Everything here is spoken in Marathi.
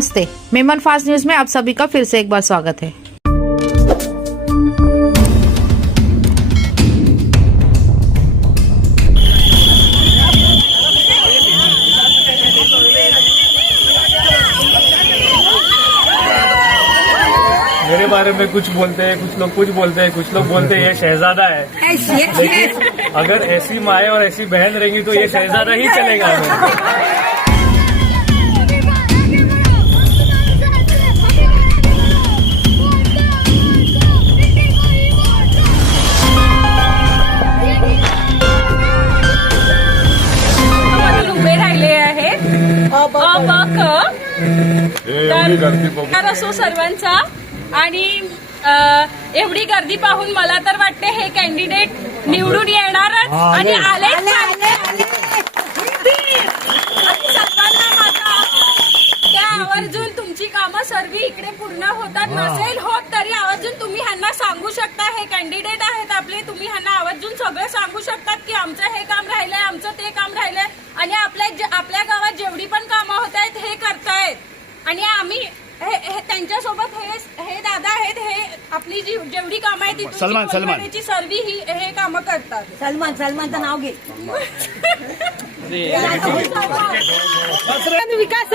नमस्ते, मेमन फास्ट न्यूज में आप सभी का फिर से एक बार स्वागत है। मेरे बारे में कुछ बोलते हैं, कुछ लोग कुछ बोलते हैं, कुछ लोग बोलते हैं ये शहजादा है। लेकिन अगर ऐसी माँ और ऐसी बहन रहेंगी तो ये शहजादा ही चलेगा। उभे राहिले आहेत असो सर्वांचा आणि एवढी गर्दी पाहून मला तर वाटते हे कॅन्डिडेट निवडून येणारच आणि आले सर्वांना माझा त्या आवर्जून तुमची कामं सर्व इकडे पूर्ण होतात नसेल होत तरी आवर्जून तुम्ही ह्यांना सांगू शकता। हे कॅन्डिडेट आहेत आपले, तुम्ही ह्यांना आवर्जून सगळं सांगू शकतात की आमचं हे काम राहिलंय, आमचं ते काम राहिलंय आणि आपल्या गावात जेवढी पण कामं होत आहेत हे करतायत आणि आम्ही त्यांच्यासोबत हे दादा आहेत, हे आपली जेवढी कामं आहेत ती सलमानची सर्व ही हे कामं करतात। सलमानचं नाव घे विकास